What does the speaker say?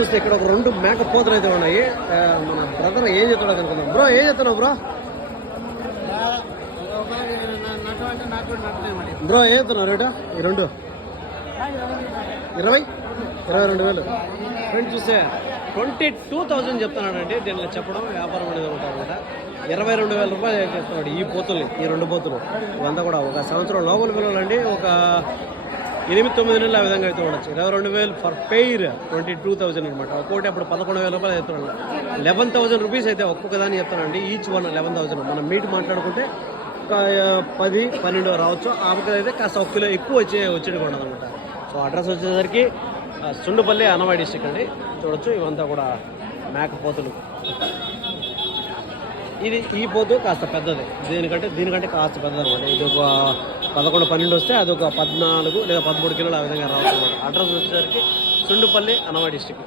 చూస్తే ఇక్కడ ఒక 2 మేకపోతలు అయితే ఉన్నాయి. మన బ్రదర్ ఏం చెప్తాడో కనుకుందాం. బ్రో ఏం చెప్తున్నావు బ్రో? బ్రో ఏం చెప్తున్నావు రేటు ఈ 2? 22,000. ఫ్రెండ్స్ చూస్తే 22,000 చెప్తున్నాడండి. దీనిలో చెప్పడం వ్యాపారం అనేది ఉంటారనమాట. 22,000 రూపాయలు చెప్తున్నాడు ఈ పోతుల్ని, ఈ 2 పోతులు. ఇవంతా కూడా ఒక సంవత్సరం లోపల పిల్లలండి. ఒక 8-9 నెలలు ఆ విధంగా అయితే ఉండొచ్చు. 22,000 ఫర్ పెయిర్, 22,000 అనమాట. ఒక్కొక్కటి అప్పుడు 11,000 రూపాయలు చెప్తున్నాడు. 11,000 రూపీస్ అయితే ఒక్కొక్క దాన్ని చెప్తానండి. Each one 11,000. మనం మీట్ మాట్లాడుకుంటే ఒక 10-12 రావచ్చు. ఆపకైతే కాస్త 1 కిలో ఎక్కువ వచ్చేది కూడా అనమాట. సో అడ్రస్ వచ్చేసరికి సుండుపల్లి, అన్నమయ్య డిస్ట్రిక్ట్ అండి. చూడొచ్చు ఇవంతా కూడా మేకపోతులు. ఈ పోతు కాస్త పెద్దది, దీనికంటే కాస్త పెద్దది అనమాట. ఇది ఒక 11-12 వస్తే అది ఒక 14 లేదా 13 కిలోలు ఆ విధంగా రావచ్చు అనమాట. అడ్రస్ వచ్చేసరికి సుండుపల్లి, అన్నమయ్య డిస్ట్రిక్ట్.